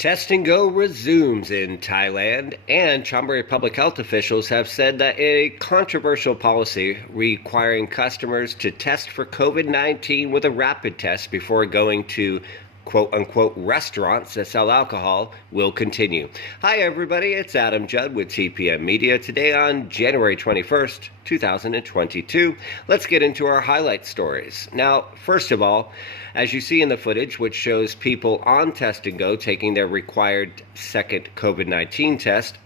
Test and go resumes in Thailand, and Chonburi public health officials have said that a controversial policy requiring customers to test for COVID-19 with a rapid test before going to quote-unquote restaurants that sell alcohol will continue. Hi everybody, it's Adam Judd with TPM Media. Today on January 21st, 2022, let's get into our highlight stories. Now, first of all, as you see in the footage, which shows people on Test and Go taking their required second COVID-19 test,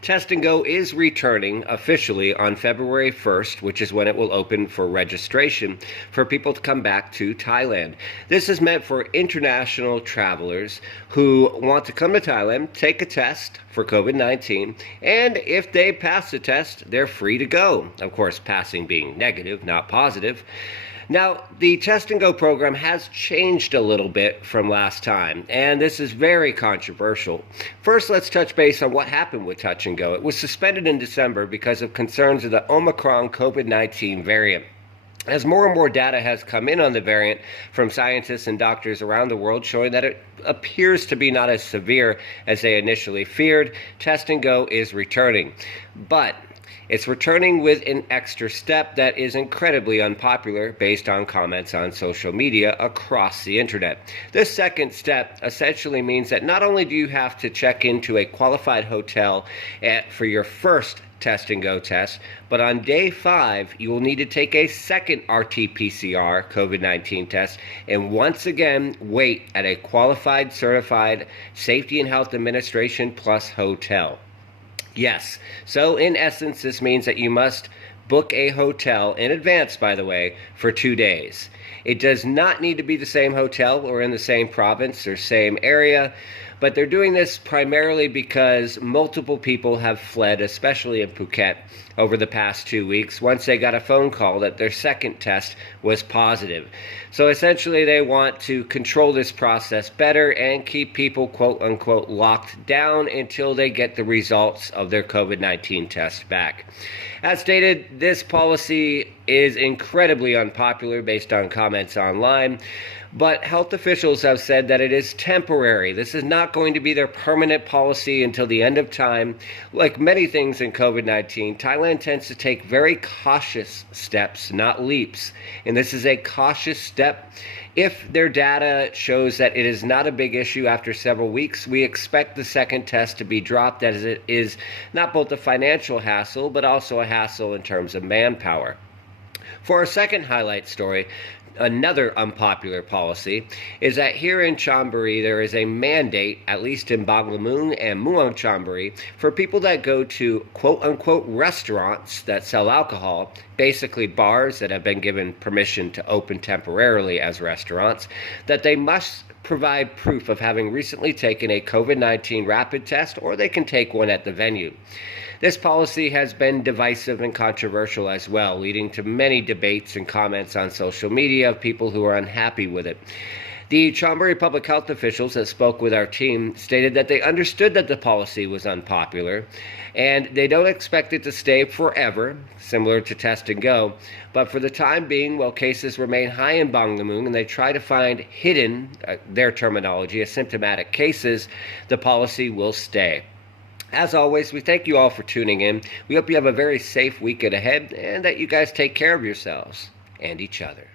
Test and Go is returning officially on February 1st, which is when it will open for registration for people to come back to Thailand. This is meant for international travelers who want to come to Thailand, take a test for COVID-19, and if they pass the test, they're free to go. Of course, passing being negative, not positive. Now, the Test and Go program has changed a little bit from last time, and this is very controversial. First, let's touch base on what happened with Touch and Go. It was suspended in December because of concerns of the Omicron COVID-19 variant. As more and more data has come in on the variant from scientists and doctors around the world showing that it appears to be not as severe as they initially feared, Test and Go is returning. But it's returning with an extra step that is incredibly unpopular based on comments on social media across the internet. This second step essentially means that not only do you have to check into a qualified hotel for your first Test and Go test, but on day 5, you will need to take a second RT-PCR COVID-19 test and once again wait at a qualified, certified Safety and Health Administration Plus hotel. Yes, so in essence, this means that you must book a hotel in advance, by the way, for 2 days. It does not need to be the same hotel or in the same province or same area, but they're doing this primarily because multiple people have fled, especially in Phuket, over the past 2 weeks, once they got a phone call that their second test was positive. So essentially they want to control this process better and keep people quote-unquote locked down until they get the results of their COVID-19 test back. As stated, this policy is incredibly unpopular based on comments online, but health officials have said that it is temporary. This is not going to be their permanent policy until the end of time. Like many things in COVID-19, Thailand tends to take very cautious steps, not leaps. And this is a cautious step. If their data shows that it is not a big issue after several weeks, we expect the second test to be dropped, as it is not both a financial hassle, but also a hassle in terms of manpower. For our second highlight story, another unpopular policy is that here in Chonburi there is a mandate, at least in Banglamun and Muang Chonburi, for people that go to quote-unquote restaurants that sell alcohol, basically bars that have been given permission to open temporarily as restaurants, that they must provide proof of having recently taken a COVID-19 rapid test, or they can take one at the venue. This policy has been divisive and controversial as well, leading to many debates and comments on social media of people who are unhappy with it. The Chonburi public health officials that spoke with our team stated that they understood that the policy was unpopular and they don't expect it to stay forever, similar to Test and Go, but for the time being, while cases remain high in Banglamun and they try to find hidden, their terminology, asymptomatic cases, the policy will stay. As always, we thank you all for tuning in. We hope you have a very safe weekend ahead and that you guys take care of yourselves and each other.